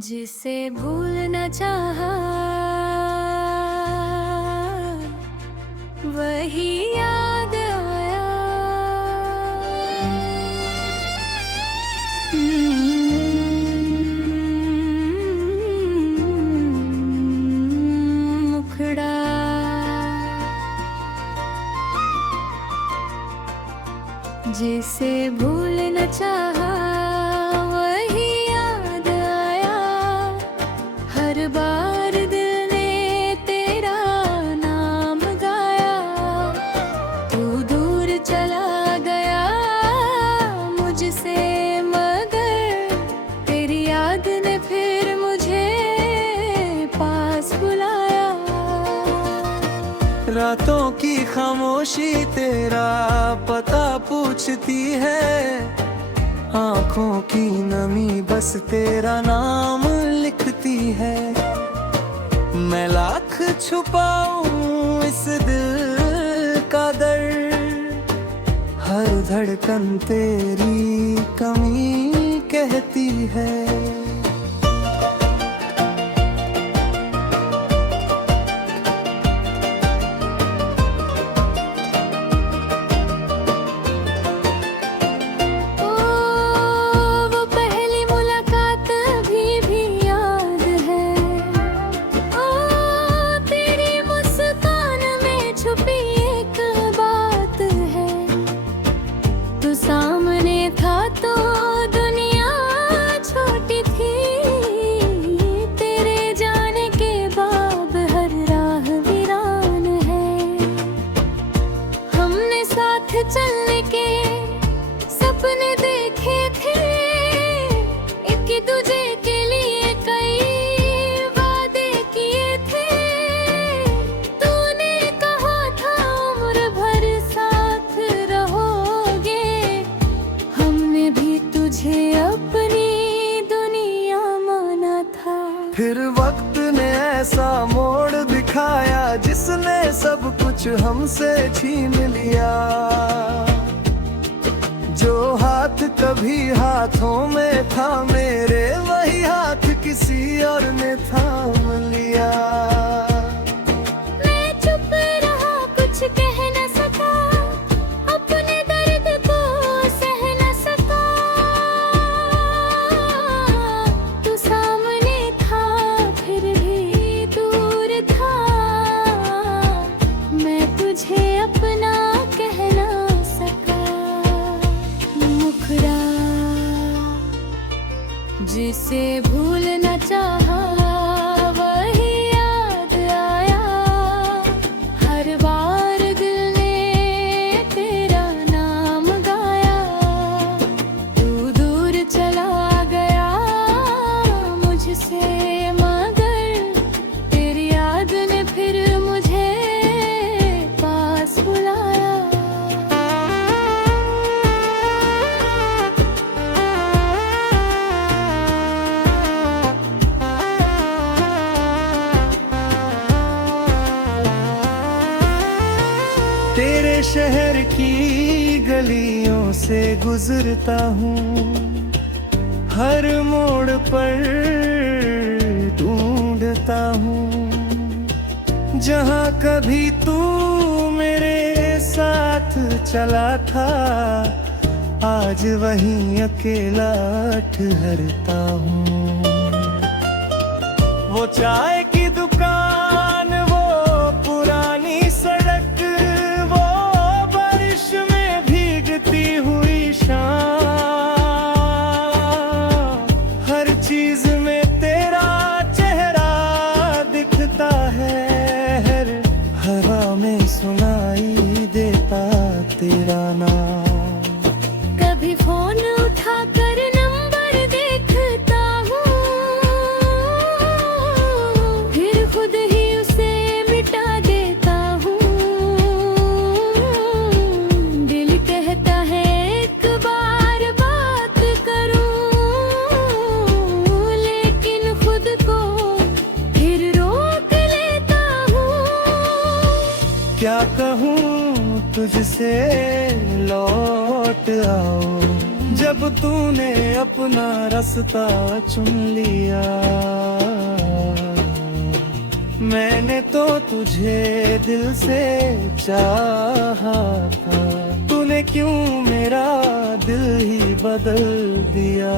जिसे भूलना चाहा वही याद आया। मुखड़ा जिसे भूलना चाहा वही याद आया। हर बार दिल ने तेरा नाम गाया। तू दूर चला गया मुझसे, मगर तेरी याद ने फिर मुझे पास बुलाया। रातों की खामोशी तेरा पता पूछती है, आँखों की नमी बस तेरा नाम लिखती है। मैं लाख छुपाऊं इस दिल का दर्द, हर धड़कन तेरी कमी कहती है। सामने था तो दुनिया छोटी थी, तेरे जाने के बाद हर राह वीरान है। हमने साथ चलने के सपने देखे थे, एक दूजे के लिए कई वादे किए थे। तूने कहा था उम्र भर साथ रहोगे, हमने भी तुझे अपनी दुनिया माना था। फिर वक्त ने ऐसा मोड़ दिखाया जिसने सब कुछ हमसे छीन लिया। जो हाथ कभी हाथों में था मेरे, वही हाथ किसी और ने थाम लिया। मैं चुप रहा, कुछ कह न सका, अपने दर्द को सह न सका। तू सामने था फिर भी दूर था, मैं तुझे अपना कह न सका। मुखड़ा जिसे भूलना चाहा वही याद आया। हर बार दिल ने तेरा नाम गाया। तू दूर चला गया मुझसे, मगर तेरी याद ने फिर मुझे पास बुलाया। तेरे शहर की गलियों से गुजरता हूँ, हर मोड़ पर ढूंढता हूँ। जहाँ कभी तू मेरे साथ चला था, आज वहीं अकेला ठहरता हूँ। वो चाय की दुकान, वो पुरानी सड़क, वो बारिश में भीगती हुई शाम, हर चीज में तेरा चेहरा दिखता है। हर हवा में सुनाई देता तेरा नाम। कभी फोन उठा कर नंबर देखता हूँ, फिर खुद ही उसे मिटा देता हूँ। दिल कहता है एक बार बात करूँ, लेकिन खुद को फिर रोक लेता हूँ। क्या कहूँ तुझसे लौट आओ, जब तूने अपना रास्ता चुन लिया। मैंने तो तुझे दिल से चाहा था, तूने क्यों मेरा दिल ही बदल दिया।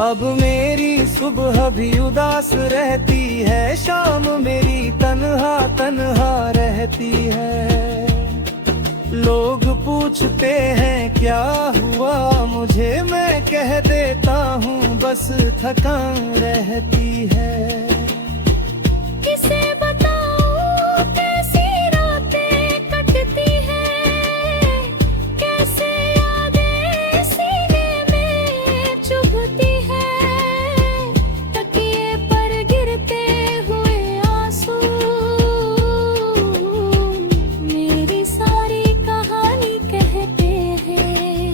अब मेरी सुबह भी उदास रहती है, शाम मेरी तन्हा तन्हा रहती है। लोग पूछते हैं क्या हुआ मुझे, मैं कह देता हूँ बस थकान रहती है। किसे बताऊं कैसी रातें कटती हैं, कैसे यादें सीने में चुभती हैं। तकिए पर गिरते हुए आंसू मेरी सारी कहानी कहते हैं।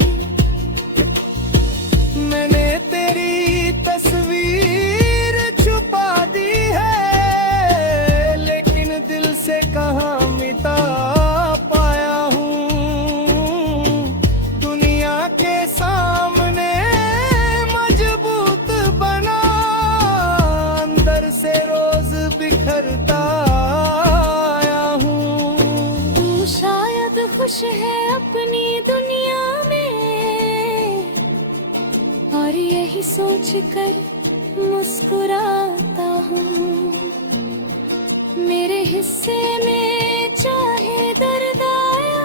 मैंने तेरी तस्वीर छुपा दी है, लेकिन दिल से कहाँ मिटा पाया हूँ। दुनिया के सामने मजबूत बना, अंदर से रोज बिखरता आया हूँ। तू शायद खुश है अपनी दुनिया में, और यही सोच कर मुस्कुराता हूँ। मेरे हिस्से में चाहे दर्द आया,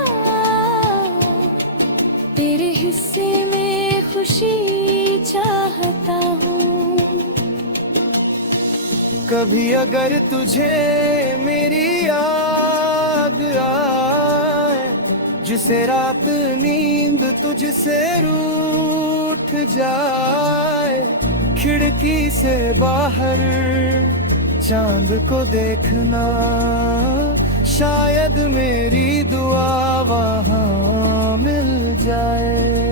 तेरे हिस्से में खुशी चाहता हूँ। कभी अगर तुझे मेरी याद आए, जिसे रात नींद तुझसे रूठ जाए, खिड़की से बाहर चांद को देखना, शायद मेरी दुआ वहाँ मिल जाए।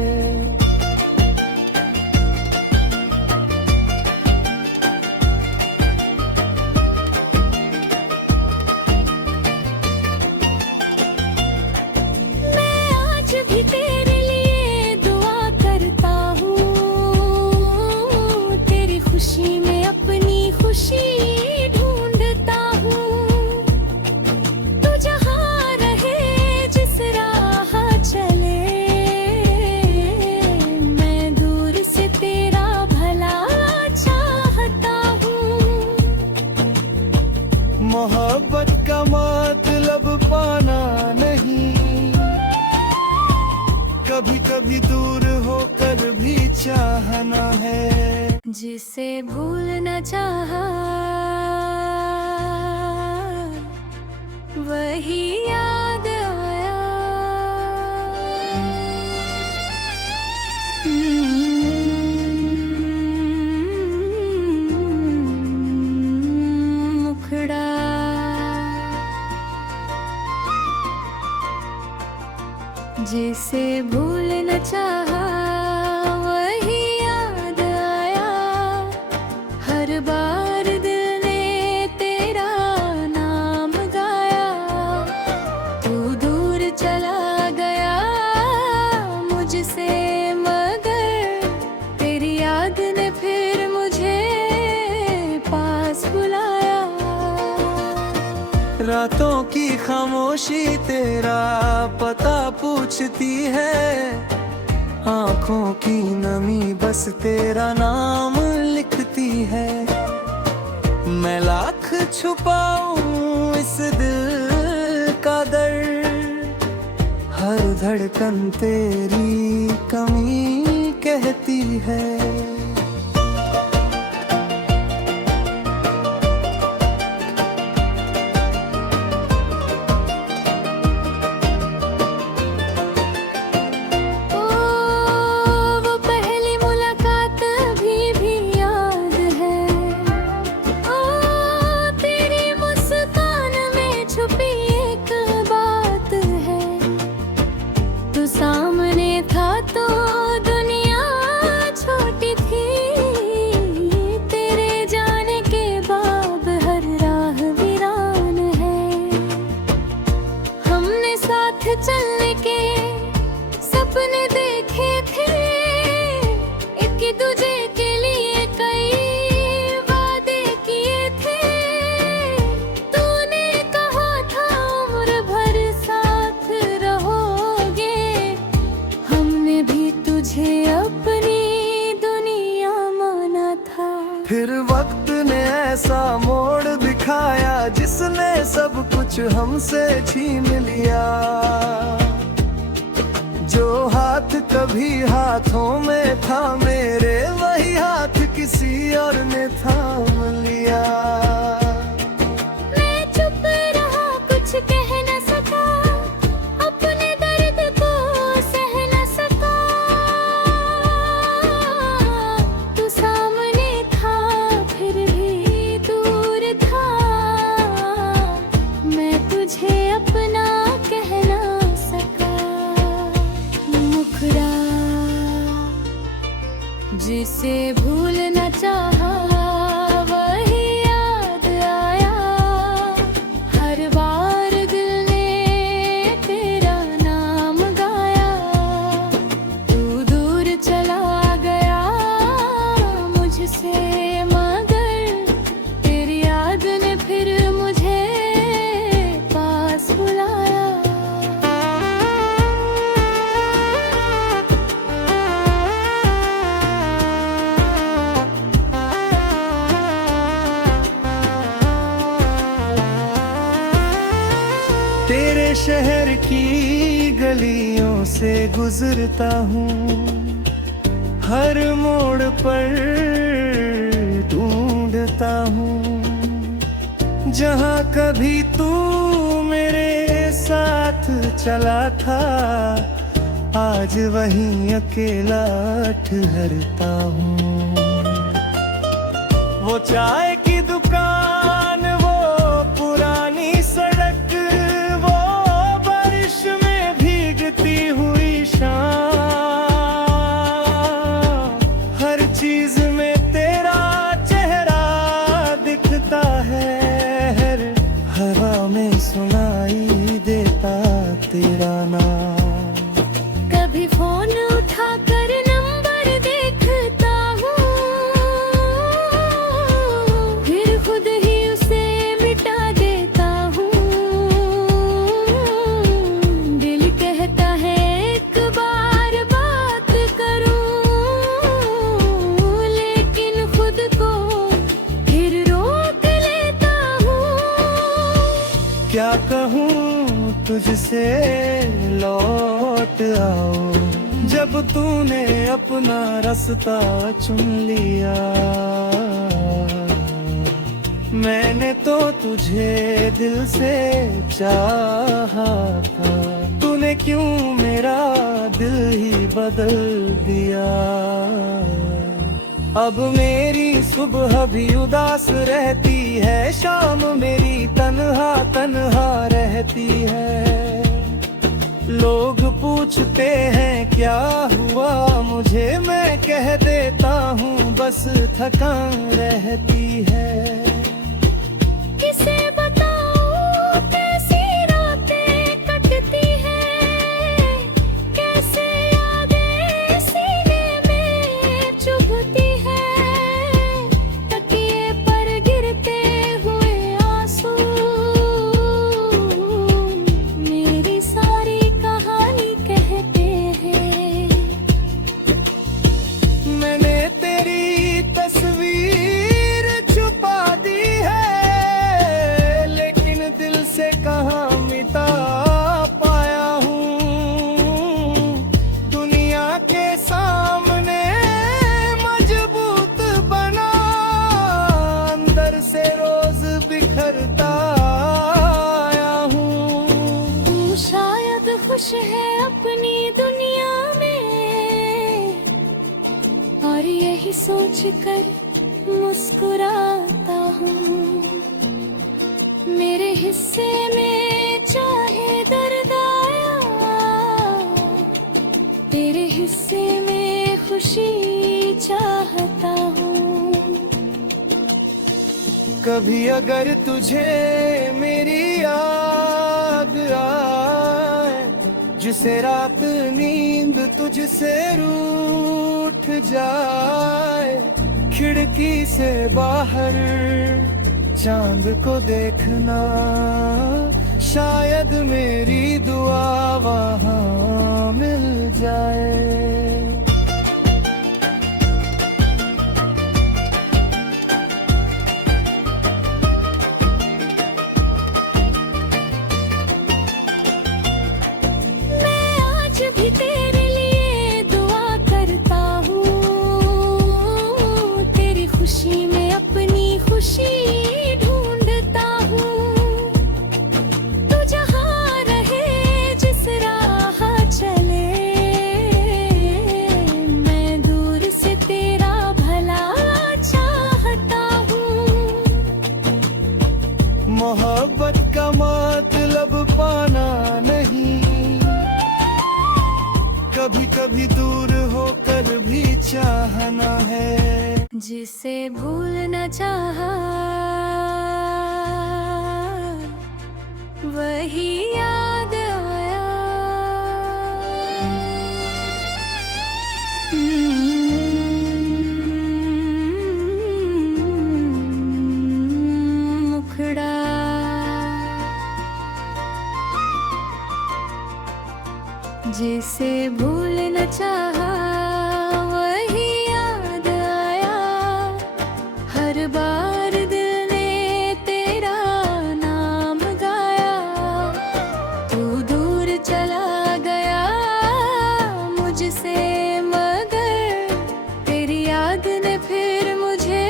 आज भी तेरे लिए दुआ करता हूँ, तेरी खुशी में अपनी खुशी ढूंढता हूँ। तू जहाँ रहे जिस राह चले, मैं दूर से तेरा भला चाहता हूँ। मोहब्बत का मतलब पाना नहीं, कभी कभी दूर होकर भी चाहना है। जिसे भूलना चाहा वही याद आया। मुखड़ा जिसे भूलना चाहा वही याद आया। हर बार दिल ने तेरा नाम गाया, तू दूर चला गया मुझसे, मगर तेरी याद ने फिर मुझे पास बुलाया। रातों की खामोशी तेरा पता पूछती है, आंखों की नमी बस तेरा नाम लिखती है। मैं लाख छुपाऊं इस दिल का दर्द, हर धड़कन तेरी कमी कहती है। सामने था तो दुनिया छोटी फिर वक्त ने ऐसा मोड़ दिखाया जिसने सब कुछ हमसे छीन लिया। जो हाथ कभी हाथों में था मेरे, वही हाथ किसी और ने थाम लिया। मैं चुप रहा, कुछ कह न सका, अपने दर्द को सह न सका। तू सामने था फिर भी दूर था, मैं तुझे अपना कह न सका। मुखड़ा जिसे भूल न चाहा वही याद आया। हर बार दिल ने तेरा नाम गाया। तू दूर चला गया मुझसे, मगर तेरी याद ने फिर मुझे पास बुलाया। तेरे शहर की गलियों से गुजरता हूँ, हर मोड़ पर ढूंढता हूँ। जहाँ कभी तू मेरे साथ चला था, आज वहीं अकेला ठहरता हूँ। वो चाय की दुकान, वो पुरानी सड़क, वो बारिश में भीगती हुई शाम, हर चीज में तेरा चेहरा दिखता है। हर हवा में सुनाई देता तेरा नाम। कभी फोन उठाकर नंबर देखता हूँ, फिर खुद ही उसे मिटा देता हूँ। दिल कहता है एक बार बात करूँ, लेकिन खुद को फिर रोक लेता हूँ। क्या कहूँ तुझसे लौट आओ, जब तूने अपना रास्ता चुन लिया। मैंने तो तुझे दिल से चाहा था, तूने क्यों मेरा दिल ही बदल दिया। अब मेरी सुबह भी उदास रहती है, शाम मेरी तन्हा तन्हा रहती है। लोग पूछते हैं क्या हुआ मुझे, मैं कह देता हूँ बस थकान रहती है। किसे बताऊं कैसी रातें कटती हैं, कैसे यादें सीने में चुभती हैं। तकिए पर गिरते हुए आंसू मेरी सारी कहानी कहते हैं। मैंने तेरी तस्वीर छुपा दी है, लेकिन दिल से कहाँ मिटा पाया हूँ। दुनिया के सामने मजबूत बना, अंदर से रोज बिखरता आया हूँ। तू शायद खुश है अपनी दुनिया में, और यही सोच कर मुस्कुराता हूँ। मेरे हिस्से में चाहे दर्द आया, तेरे हिस्से में खुशी चाहता हूँ। कभी अगर तुझे मेरी याद आए, जिसे रात नींद तुझसे रूठ जाए, खिड़की से बाहर चांद को देखना, शायद मेरी दुआ वहाँ मिल जाए। खुशी में अपनी खुशी ढूंढता हूँ। तू जहाँ रहे जिस राह चले, मैं दूर से तेरा भला चाहता हूँ। मोहब्बत का मतलब पाना नहीं, कभी कभी दूर होकर भी चाहना है। जिसे भूलना चाहा वही याद आया। मुखड़ा जिसे भूलना चाहा वही याद आया। हर बार दिल ने तेरा नाम गाया। तू दूर चला गया मुझसे, मगर तेरी याद ने फिर मुझे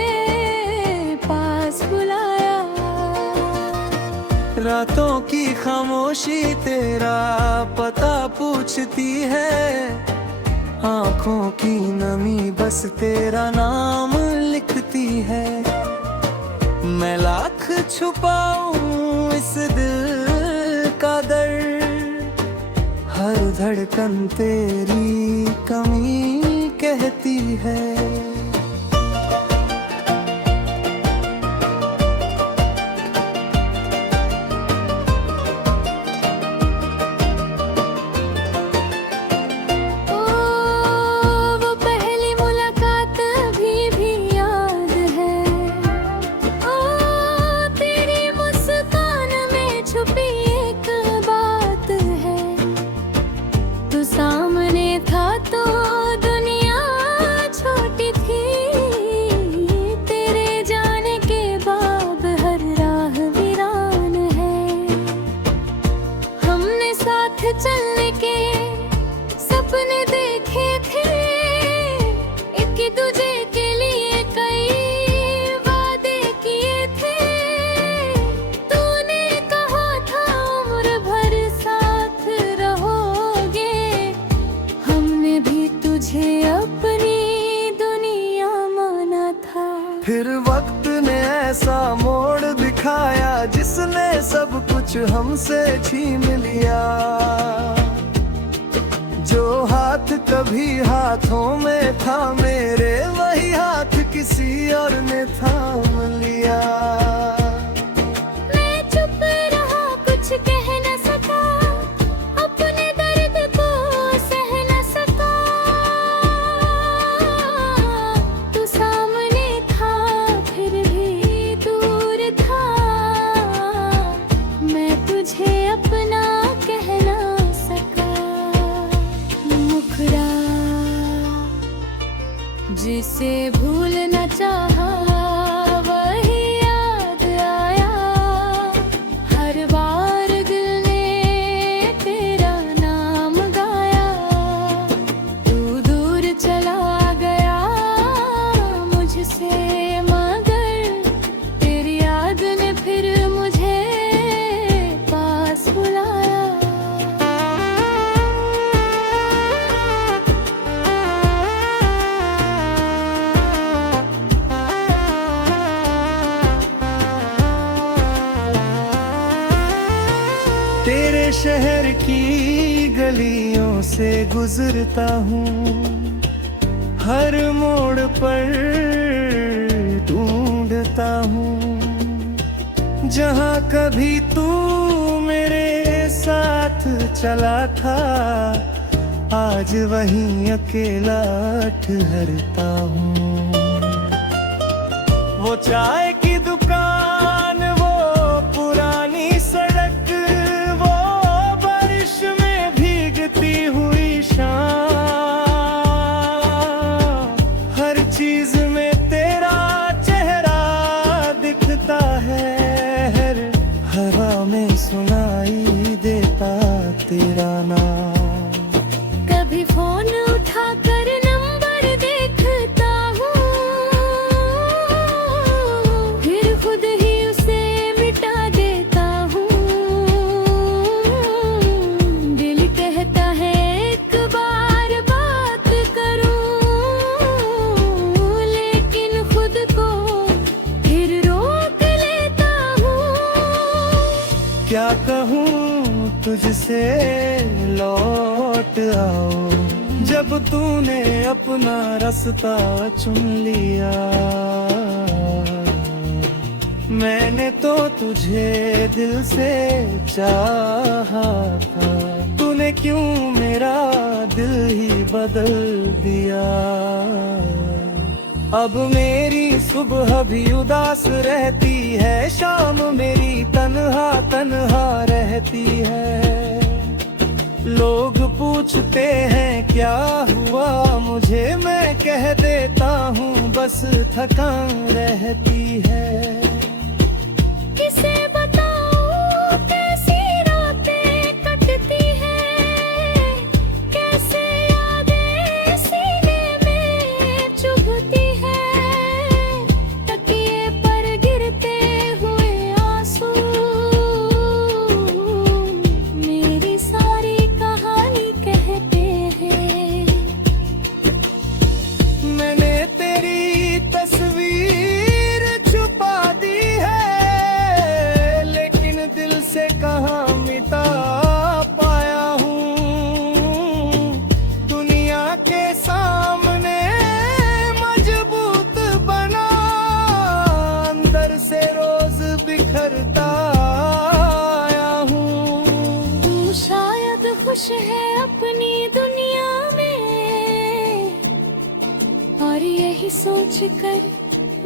पास बुलाया। रातों की खामोशी तेरा पता पूछती है, आँखों की नमी बस तेरा नाम लिखती है। मैं लाख छुपाऊं इस दिल का दर्द, हर धड़कन तेरी कमी कहती है। सामने था तो दुनिया छोटी थी, तेरे जाने के बाद हर राह वीरान है। हमने साथ चलने के सपने देखे थे, एक दूजे के लिए कई वादे किए थे। तूने कहा था उम्र भर साथ रहोगे, हमने भी तुझे अपनी दुनिया माना था। फिर वक्त ने ऐसा मोड़ दिखाया जिसने सब कुछ हमसे छीन लिया। जो हाथ कभी हाथों में था मेरे, वही हाथ किसी और ने थाम लिया। मैं चुप रहा, कुछ कह न सका, अपने दर्द को सह न सका। तू सामने था फिर भी दूर था, मैं तुझे अपना कह न सका। मुखड़ा जिसे भूलना चाहा वही याद आया। हर बार दिल ने तेरा नाम गाया। तू दूर चला गया मुझसे, मगर तेरी याद ने फिर मुझे पास बुलाया। तेरे शहर की गलियों से गुजरता हूँ, हर मोड़ पर ढूंढता हूँ। जहाँ कभी तू मेरे साथ चला था, आज वहीं अकेला ठहरता हूँ। वो चाय की दुकान, वो पुरानी सड़क, वो बारिश में भीगती हुई शाम, हर चीज में तेरा चेहरा दिखता है। हर हवा में सुनाई देता तेरा नाम। कभी फोन उठा कर नंबर देखता हूँ, क्या कहूँ तुझसे लौट आओ, जब तूने अपना रास्ता चुन लिया। मैंने तो तुझे दिल से चाहा था, तूने क्यों मेरा दिल ही बदल दिया। अब मेरी सुबह भी उदास रहती है, शाम मेरी तन्हा तन्हा रहती है। लोग पूछते हैं क्या हुआ मुझे, मैं कह देता हूँ बस थकान रहती है। किसे बताऊं कैसी रातें कटती हैं, कैसे यादें सीने में चुभती हैं। तकिए पर गिरते हुए आंसू मेरी सारी कहानी कहते हैं। मैंने तेरी तस्वीर छुपा दी है, लेकिन दिल से कहाँ मिटा पाया हूँ। दुनिया के सामने मजबूत बना, अंदर से रोज बिखरता आया हूँ। तू शायद खुश है अपनी दुनिया में, और यही सोच कर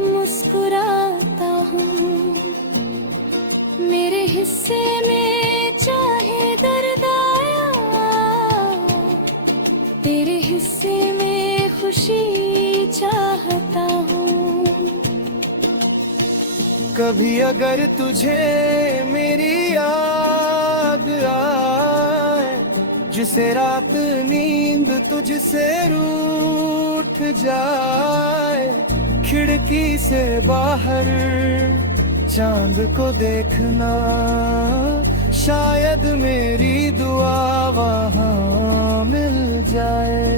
मुस्कुराता हूँ। मेरे हिस्से में चाहे दर्द आया, तेरे हिस्से में खुशी चाहता हूँ। कभी अगर तुझे मेरी याद आए, जिसे रात नींद तुझसे रूठ जाए, खिड़की से बाहर चांद को देखना, शायद मेरी दुआ वहाँ मिल जाए।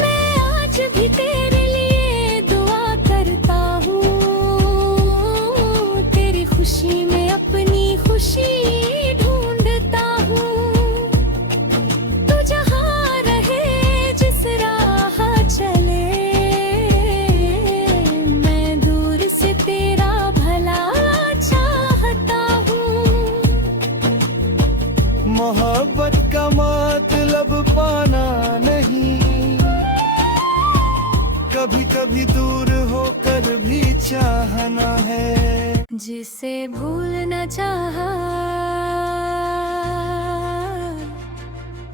मैं आज भी तेरे लिए दुआ करता हूँ, तेरी खुशी में अपनी खुशी ढूंढता हूँ। तू जहाँ रहे जिस राह चले, मैं दूर से तेरा भला चाहता हूँ। मोहब्बत का मतलब पाना नहीं, कभी कभी दूर होकर भी चाहना है। जिसे भूल न चाहा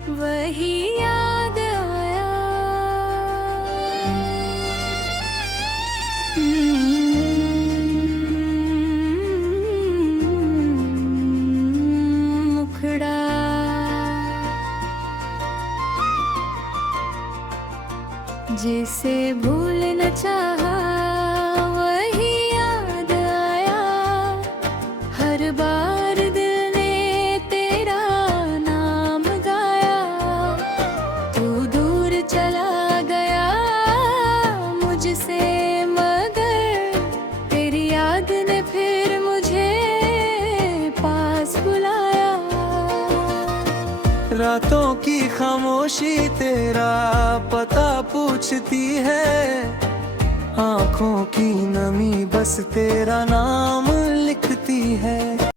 वही याद आया। मुखड़ा जिसे भूल न चाहा वही याद आया। हर बार दिल ने तेरा नाम गाया, तू दूर चला गया मुझसे, मगर तेरी याद ने फिर मुझे पास बुलाया। रातों की खामोशी तेरा पता पूछती है, आँखों की नमी बस तेरा नाम लिखती है।